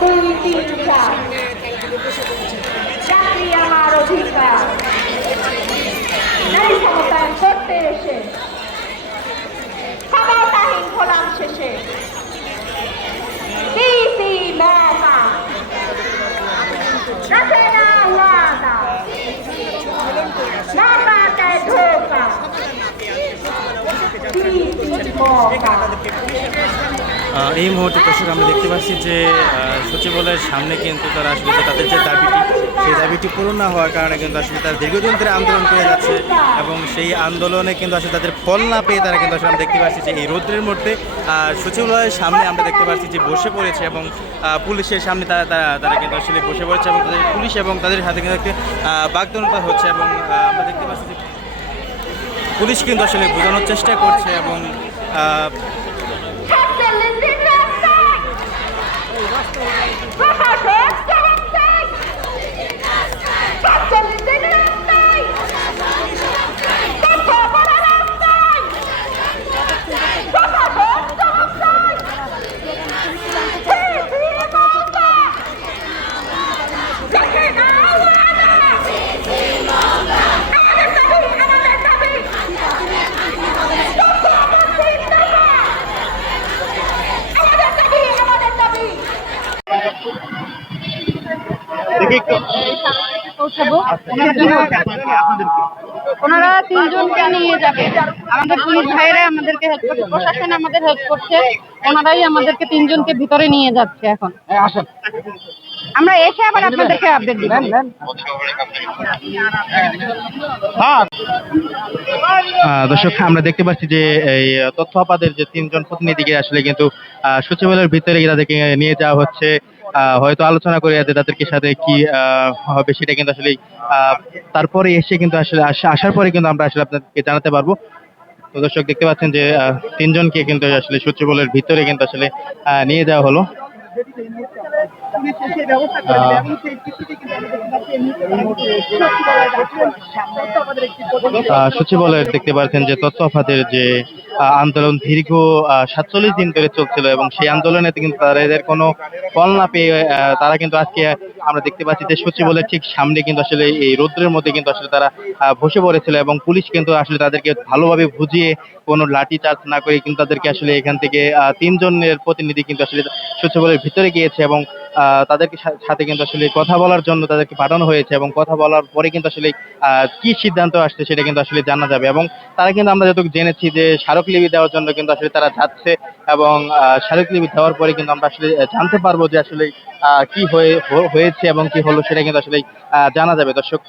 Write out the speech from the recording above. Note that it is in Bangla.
দুই তিন চার চাকরি আমার অধিকার। নারী ক্ষমতায়ন করতে এসে, ক্ষমতাহীন গোলাম শেষে। ডিসি মহা। রাখে এই মুহূর্তে দর্শক আমরা দেখতে পাচ্ছি যে সচিবালয়ের সামনে কিন্তু তারা আসলে যে তাদের যে দাবিটি সেই দাবিটি পূরণ না হওয়ার কারণে কিন্তু আসলে তারা দীর্ঘদিন ধরে আন্দোলন করে যাচ্ছে এবং সেই আন্দোলনে কিন্তু আসলে তাদের ফল না পেয়ে তারা কিন্তু আসলে আমরা দেখতে পাচ্ছি যে এই রৌদ্রের মধ্যে সচিবালয়ের সামনে আমরা দেখতে পাচ্ছি যে বসে পড়েছে এবং পুলিশের সামনে তারা তারা তারা কিন্তু আসলে বসে পড়েছে এবং তাদের পুলিশ এবং তাদের হাতে কিন্তু একটা আহ, বাগদণ্ডতা হচ্ছে এবং আমরা দেখতে পাচ্ছি যে পুলিশ কিন্তু আসলে বোঝানোর চেষ্টা করছে এবং আহ, সাতচল্লিশ দিন রাস্তায় প্রশাসক জবাব চাই সাতচল্লিশ দিন রাস্তায় তথ্য বড় রাস্তায় প্রশাসক জবাব চাই ডিসি মহা দেখে না ওয়াদা আমাদের দাবি আমাদের দাবি তথ্য আমার চিন্তা আমাদের দাবি আমাদের দাবি পৌঁছাবো ওনারা তিনজনকে নিয়ে যাবে। আমাদের পুলিশ ভাইয়েরা আমাদেরকে হেল্প করছে প্রশাসন আমাদের হেল্প করছে ওনারাই আমাদেরকে তিনজনকে ভিতরে নিয়ে যাচ্ছে এখন। আমরা এসে আবার আপনাদেরকে আপডেট দিব। আহ, দর্শক, আমরা দেখতে পাচ্ছি যে এই তথ্য আপাদের যে তিনজন প্রতিনিধিকে আসলে কিন্তু সচিবালয়ের ভিতরে তাদেরকে নিয়ে যাওয়া হচ্ছে। হয়তো আলোচনা করে যে তাদেরকে সাথে কি হবে সেটা কিন্তু আসলে তারপরে এসে কিন্তু আসলে আসার পরে কিন্তু আমরা আসলে আপনাদেরকে জানাতে পারব। তো দর্শক, দেখতে পাচ্ছেন যে তিনজনকে কিন্তু আসলে সচিবালয়ের ভিতরে কিন্তু আসলে নিয়ে যাওয়া হলো। সচিবালয়ের দেখতে পাচ্ছেন যে আফাদের যে আন্দোলন দীর্ঘ সাতচল্লিশ দিন ধরে চলছিল এবং সেই আন্দোলনে কিন্তু তারা এদের কোনো ফল না পেয়ে তারা কিন্তু আজকে আমরা দেখতে পাচ্ছি যে সচিবালয়ের ঠিক সামনে কিন্তু আসলে এই রৌদ্রের মধ্যে কিন্তু আসলে তারা বসে পড়েছিল এবং পুলিশ কিন্তু আসলে তাদেরকে ভালোভাবে বুঝিয়ে কোনো লাঠি চার্জ না করে কিন্তু তাদেরকে আসলে এখান থেকে তিনজনের প্রতিনিধি কিন্তু আসলে সচিবালয়ের ভিতরে গিয়েছে এবং তাদেরকে সাথে কিন্তু আসলে কথা বলার জন্য তাদেরকে পাঠানো হয়েছে এবং কথা বলার পরে কিন্তু আসলে কি সিদ্ধান্ত আসছে সেটা কিন্তু আসলে জানা যাবে এবং তারা কিন্তু আমরা যতটুকু জেনেছি যে স্মারকলিপি দেওয়ার জন্য কিন্তু আসলে তারা যাচ্ছে এবং স্মারকলিপি দেওয়ার পরে কিন্তু আমরা আসলে জানতে পারব যে আসলে কি হয়ে হয়েছে এবং কি হলো সেটা কিন্তু আসলে জানা যাবে। দর্শক